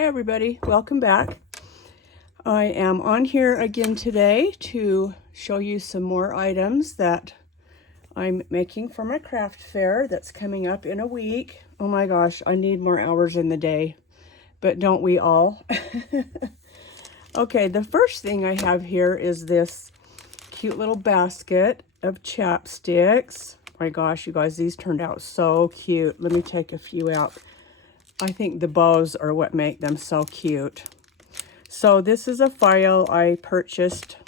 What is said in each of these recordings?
Hi everybody, welcome back. I am on here again today to show you some more items that I'm making for my craft fair that's coming up in a week. Oh my gosh, I need more hours in the day, but don't we all? Okay, the first thing I have here is this cute little basket of chapsticks. My gosh, you guys, these turned out so cute. Let me take a few out. I think the bows are what make them so cute. So this is a file I purchased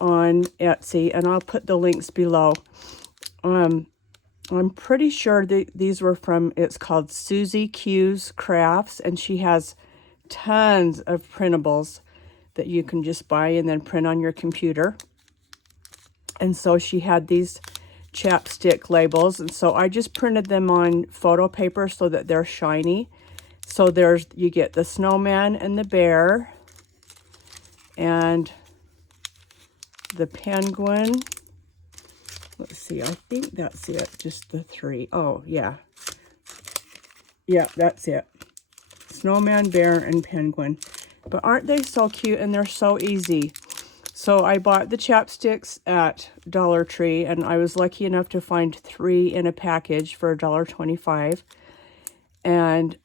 on Etsy, and I'll put the links below. I'm pretty sure that these were from, it's called SuzieQsCrafts, and she has tons of printables that you can just buy and then print on your computer. And so she had these chapstick labels, and so I just printed them on photo paper so that they're shiny. So you get the snowman and the bear and the penguin. Let's see, I think that's it, just the three. Oh yeah, that's it. Snowman, bear, and penguin. But aren't they so cute, and they're so easy? So I bought the chapsticks at Dollar Tree, and I was lucky enough to find 3 in a package for $1.25. And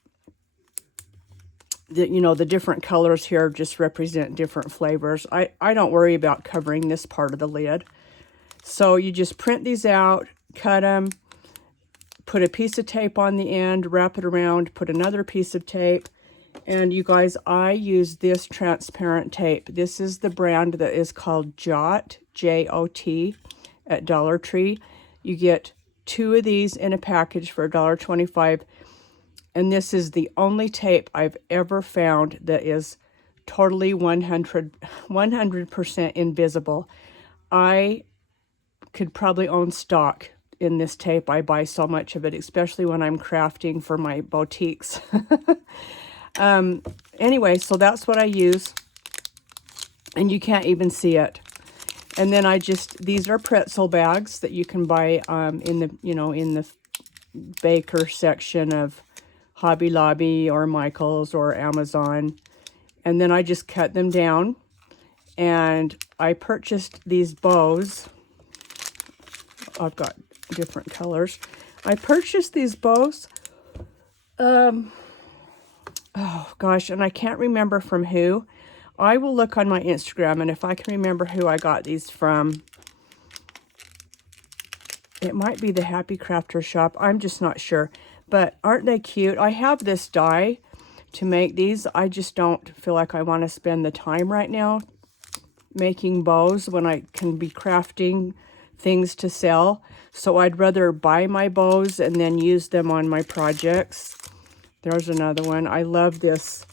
the different colors here just represent different flavors. I don't worry about covering this part of the lid. So you just print these out, cut them, put a piece of tape on the end, wrap it around, put another piece of tape. And you guys, I use this transparent tape. This is the brand that is called Jot, J-O-T, at Dollar Tree. You get 2 of these in a package for $1.25. And this is the only tape I've ever found that is totally 100% invisible. I could probably own stock in this tape. I buy so much of it, especially when I'm crafting for my boutiques. Anyway, so that's what I use, and you can't even see it. And then these are pretzel bags that you can buy in the baker section of Hobby Lobby or Michael's or Amazon. And then I just cut them down, and I purchased these bows. I've got different colors. I purchased these bows. Oh gosh, and I can't remember from who. I will look on my Instagram, and if I can remember who I got these from, it might be the Happy Crafter shop. I'm just not sure. But aren't they cute? I have this die to make these. I just don't feel like I want to spend the time right now making bows when I can be crafting things to sell. So I'd rather buy my bows and then use them on my projects. There's another one. I love this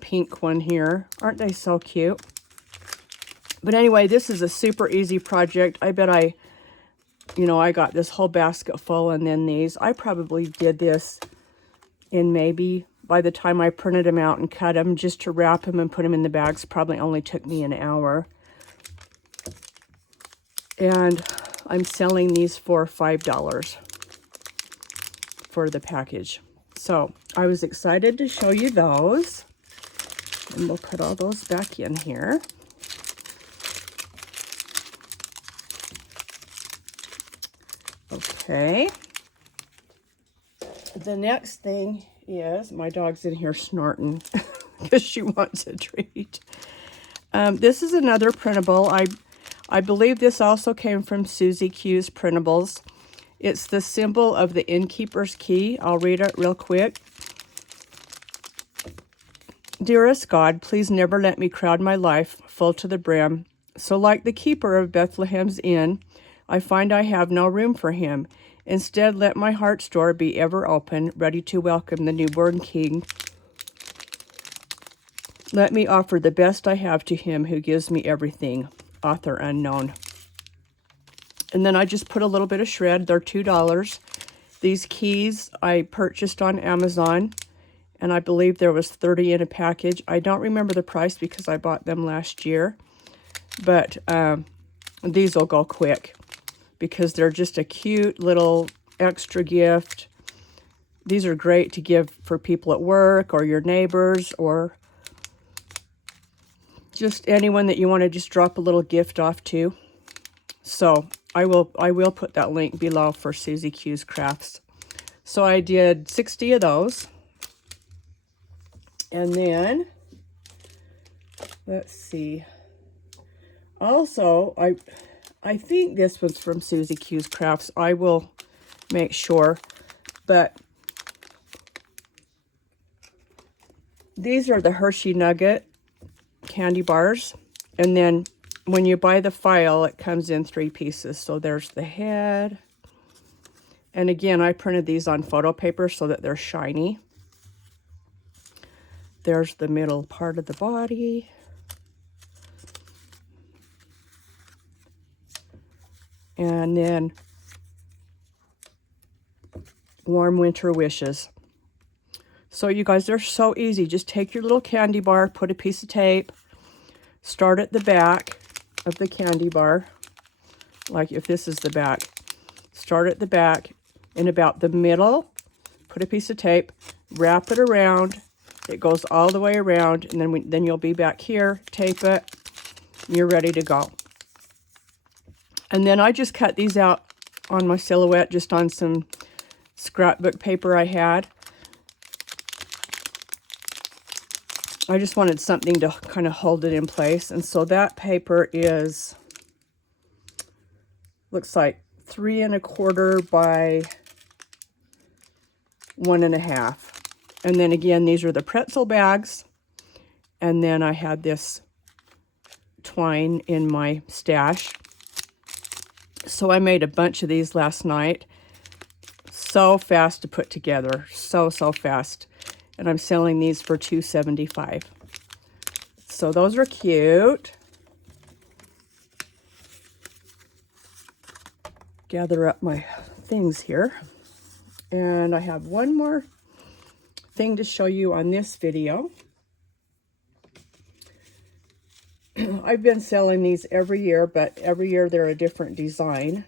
pink one here. Aren't they so cute? But anyway, this is a super easy project. I bet I got this whole basket full, and then these. I probably did this in maybe, by the time I printed them out and cut them, just to wrap them and put them in the bags, probably only took me an hour. And I'm selling these for $5 for the package. So I was excited to show you those, and we'll put all those back in here. Okay. The next thing is, my dog's in here snorting because she wants a treat. This is another printable. I believe this also came from SuzieQ's Printables. It's the symbol of the Inkeeper's Key. I'll read it real quick. Dearest God, please never let me crowd my life full to the brim. So like the keeper of Bethlehem's inn, I find I have no room for him. Instead, let my heart's door be ever open, ready to welcome the newborn king. Let me offer the best I have to him who gives me everything. Author unknown. And then I just put a little bit of shred. They're $2. These keys I purchased on Amazon, and I believe there was 30 in a package. I don't remember the price because I bought them last year, but these will go quick because they're just a cute little extra gift. These are great to give for people at work or your neighbors or just anyone that you want to just drop a little gift off to. So I will put that link below for SuzieQsCrafts. So I did 60 of those. And then, let's see. Also, I think this was from SuzieQsCrafts. I will make sure. But these are the Hershey Nuggett candy bars. And then when you buy the file, it comes in 3 pieces. So there's the head. And again, I printed these on photo paper so that they're shiny. There's the middle part of the body. And then warm winter wishes. So you guys, they're so easy. Just take your little candy bar, put a piece of tape, start at the back of the candy bar. Like if this is the back, start at the back in about the middle, put a piece of tape, wrap it around. It goes all the way around, and then you'll be back here, tape it, and you're ready to go. And then I just cut these out on my silhouette, just on some scrapbook paper I had. I just wanted something to kind of hold it in place. And so that paper is, looks like 3 1/4 by 1 1/2. And then again, these are the pretzel bags. And then I had this twine in my stash. So I made a bunch of these last night. So fast to put together. So fast. And I'm selling these for $2.75. So those are cute. Gather up my things here. And I have one more thing to show you on this video. I've been selling these every year, but every year they're a different design.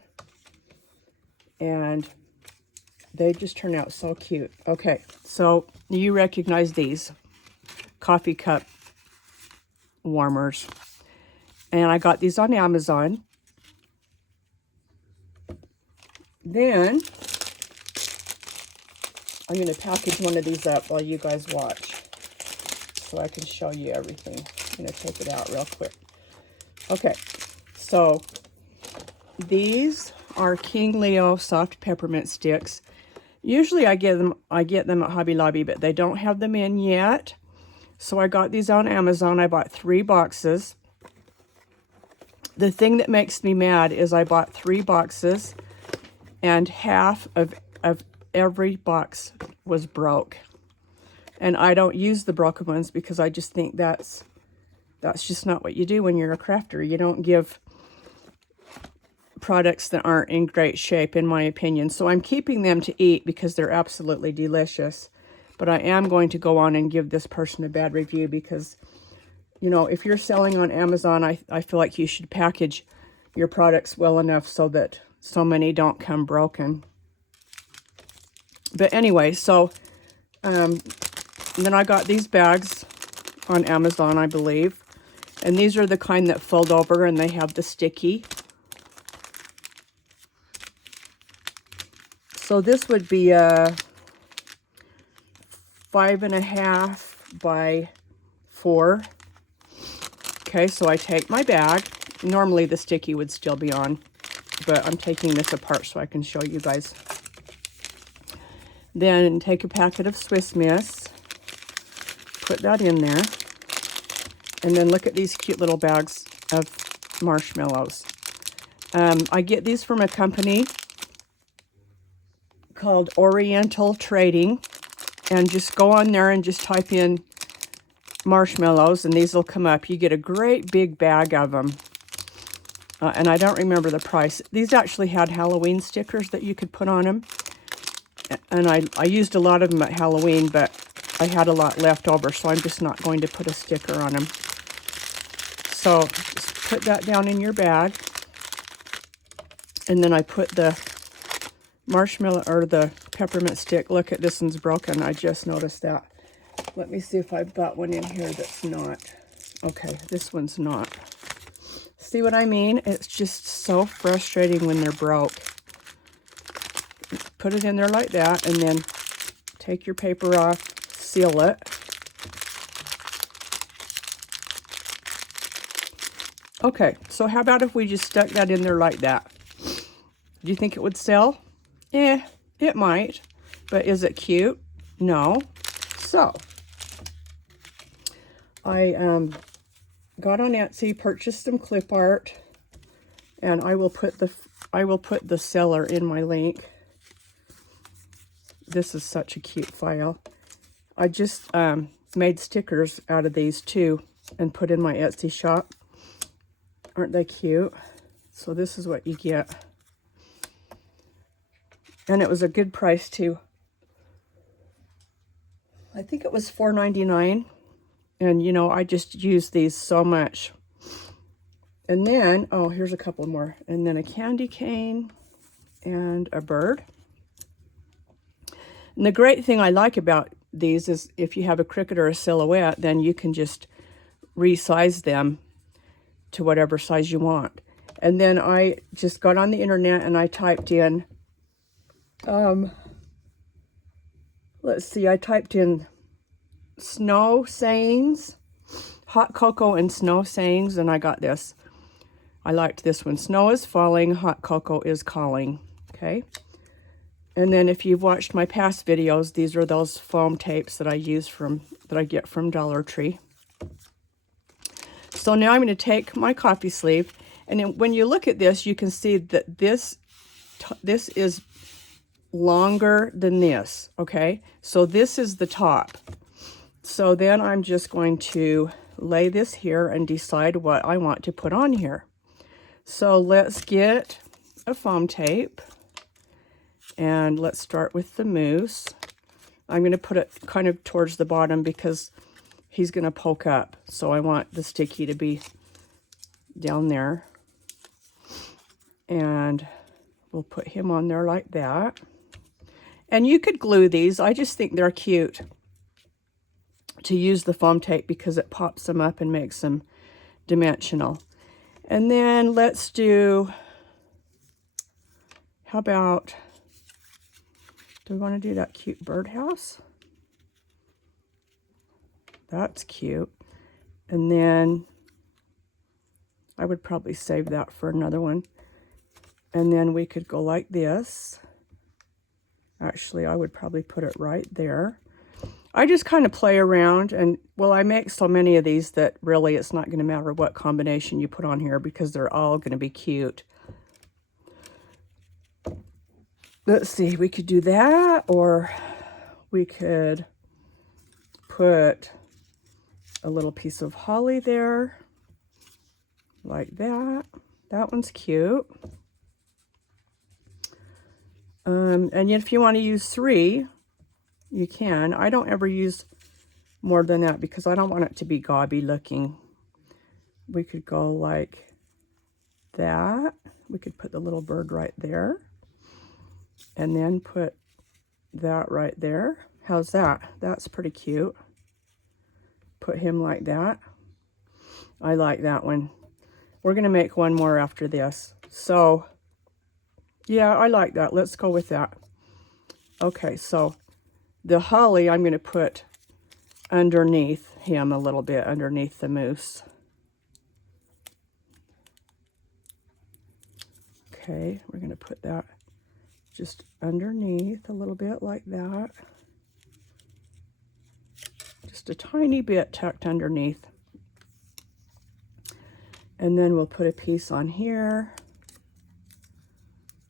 And they just turn out so cute. Okay, so you recognize these coffee cup warmers. And I got these on Amazon. Then I'm going to package one of these up while you guys watch so I can show you everything. I'm going to take it out real quick. Okay, so these are King Leo soft peppermint sticks. Usually I get them at Hobby Lobby, but they don't have them in yet. So I got these on Amazon. I bought 3 boxes. The thing that makes me mad is I bought 3 boxes and half of every box was broke. And I don't use the broken ones because I just think that's just not what you do when you're a crafter. You don't give products that aren't in great shape, in my opinion. So I'm keeping them to eat because they're absolutely delicious. But I am going to go on and give this person a bad review because, you know, if you're selling on Amazon, I feel like you should package your products well enough so that so many don't come broken. But anyway, so then I got these bags on Amazon, I believe. And these are the kind that fold over and they have the sticky. So this would be a 5 1/2 by 4. Okay, so I take my bag. Normally the sticky would still be on, but I'm taking this apart so I can show you guys. Then take a packet of Swiss Miss, put that in there, and then look at these cute little bags of marshmallows. I get these from a company called Oriental Trading, and just go on there and just type in marshmallows and these will come up. You get a great big bag of them. And I don't remember the price. These actually had Halloween stickers that you could put on them. And I used a lot of them at Halloween, but I had a lot left over, so I'm just not going to put a sticker on them. So just put that down in your bag. And then I put the marshmallow or the peppermint stick. Look at this one's broken. I just noticed that. Let me see if I've got one in here that's not. Okay, this one's not. See what I mean? It's just so frustrating when they're broke. Put it in there like that, and then take your paper off, seal it. Okay, so how about if we just stuck that in there like that? Do you think it would sell? It might. But is it cute? No. So, I got on Etsy, purchased some clip art, and I will put the seller in my link. This is such a cute file. I just made stickers out of these too and put in my Etsy shop. Aren't they cute? So this is what you get. And it was a good price too. I think it was $4.99. And you know, I just use these so much. And then, oh, here's a couple more. And then a candy cane and a bird. And the great thing I like about these is if you have a cricket or a silhouette, then you can just resize them to whatever size you want. And then I just got on the internet and I typed in, let's see, I typed in snow sayings, hot cocoa and snow sayings, and I got this. I liked this one. Snow is falling, hot cocoa is calling. Okay. And then if you've watched my past videos, these are those foam tapes that I get from Dollar Tree. So now I'm going to take my coffee sleeve, and then when you look at this, you can see that this is longer than this, okay? So this is the top. So then I'm just going to lay this here and decide what I want to put on here. So let's get a foam tape, and let's start with the moose. I'm going to put it kind of towards the bottom because he's going to poke up. So I want the sticky to be down there. And we'll put him on there like that. And you could glue these. I just think they're cute to use the foam tape because it pops them up and makes them dimensional. And then let's do, how about, do we want to do that cute birdhouse? That's cute. And then I would probably save that for another one. And then we could go like this. Actually, I would probably put it right there. I just kind of play around, and well, I make so many of these that really it's not going to matter what combination you put on here because they're all going to be cute. Let's see, we could do that, or we could put a little piece of holly there, like that. That one's cute. And if you want to use 3, you can. I don't ever use more than that because I don't want it to be gaudy looking. We could go like that. We could put the little bird right there. And then put that right there. How's that? That's pretty cute. Put him like that. I like that one. We're going to make one more after this. So, yeah, I like that. Let's go with that. Okay, so the holly I'm going to put underneath him a little bit, underneath the moose. Okay, we're going to put that just underneath a little bit like that. Just a tiny bit tucked underneath. And then we'll put a piece on here,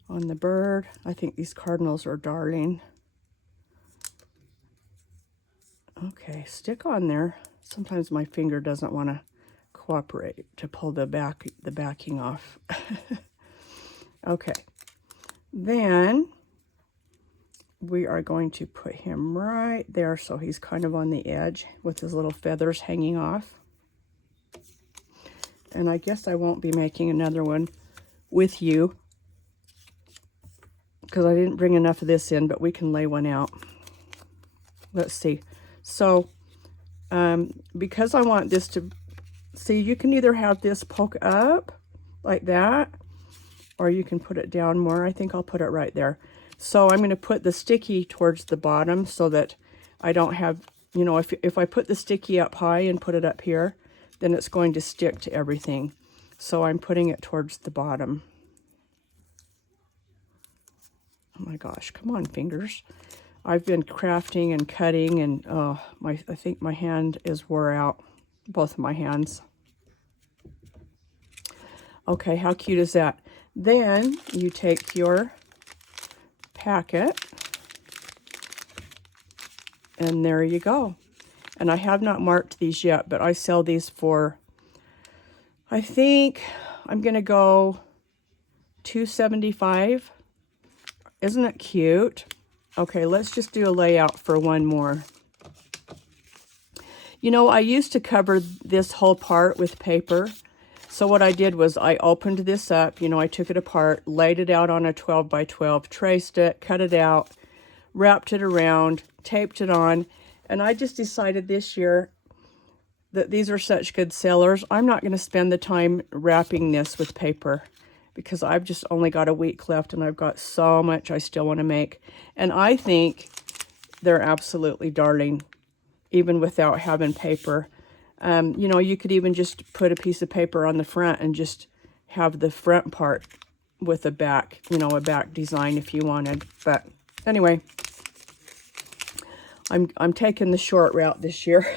on the bird. I think these cardinals are darling. Okay, stick on there. Sometimes my finger doesn't want to cooperate to pull the backing off. Okay, then we are going to put him right there so he's kind of on the edge with his little feathers hanging off. And I guess I won't be making another one with you because I didn't bring enough of this in, but we can lay one out. Let's see. So, because I want this to, see, you can either have this poke up like that, or you can put it down more. I think I'll put it right there. So I'm going to put the sticky towards the bottom so that I don't have, you know, if I put the sticky up high and put it up here, then it's going to stick to everything. So I'm putting it towards the bottom. Oh my gosh, come on, fingers. I've been crafting and cutting, and I think my hand is wore out, both of my hands. Okay, how cute is that? Then you take your packet, and there you go. And I have not marked these yet, but I sell these for, I think I'm gonna go $2.75. Isn't it cute? Okay, let's just do a layout for one more. You know, I used to cover this whole part with paper. So what I did was I opened this up, you know, I took it apart, laid it out on a 12 by 12, traced it, cut it out, wrapped it around, taped it on, and I just decided this year that these are such good sellers, I'm not going to spend the time wrapping this with paper, because I've just only got a week left and I've got so much I still want to make. And I think they're absolutely darling, even without having paper. You know, you could even just put a piece of paper on the front and just have the front part with a back, you know, a back design if you wanted. But anyway, I'm taking the short route this year.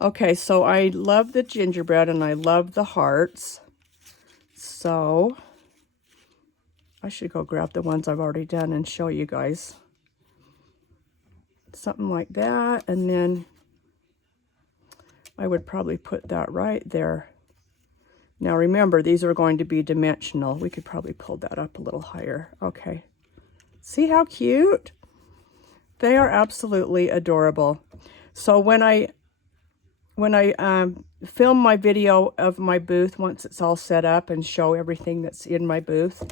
Okay, so I love the gingerbread and I love the hearts. So I should go grab the ones I've already done and show you guys. Something like that, and then I would probably put that right there. Now remember, these are going to be dimensional. We could probably pull that up a little higher. Okay. See how cute? They are absolutely adorable. So when I film my video of my booth, once it's all set up, and show everything that's in my booth,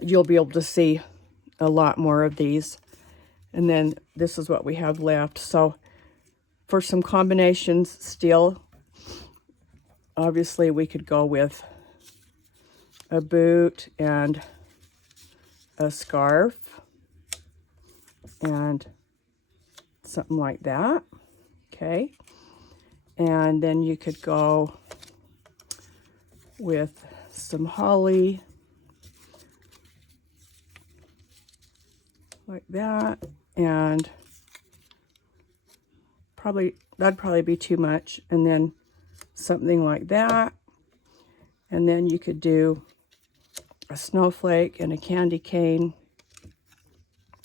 you'll be able to see a lot more of these. And then this is what we have left. So for some combinations still, obviously we could go with a boot and a scarf and something like that. Okay. And then you could go with some holly like that, and that'd probably be too much, and then something like that, and then you could do a snowflake and a candy cane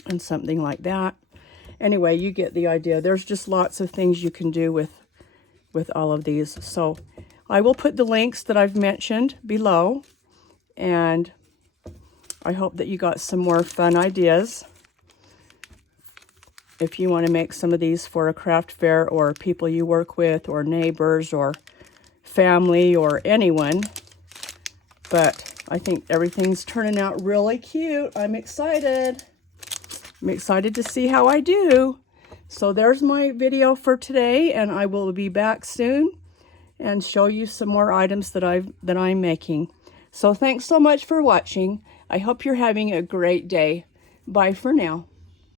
and something like that. Anyway, you get the idea. There's just lots of things you can do with all of these. So I will put the links that I've mentioned below, and I hope that you got some more fun ideas if you want to make some of these for a craft fair, or people you work with, or neighbors, or family, or anyone. But I think everything's turning out really cute. I'm excited. I'm excited to see how I do. So there's my video for today, and I will be back soon and show you some more items that I'm making. So thanks so much for watching. I hope you're having a great day. Bye for now.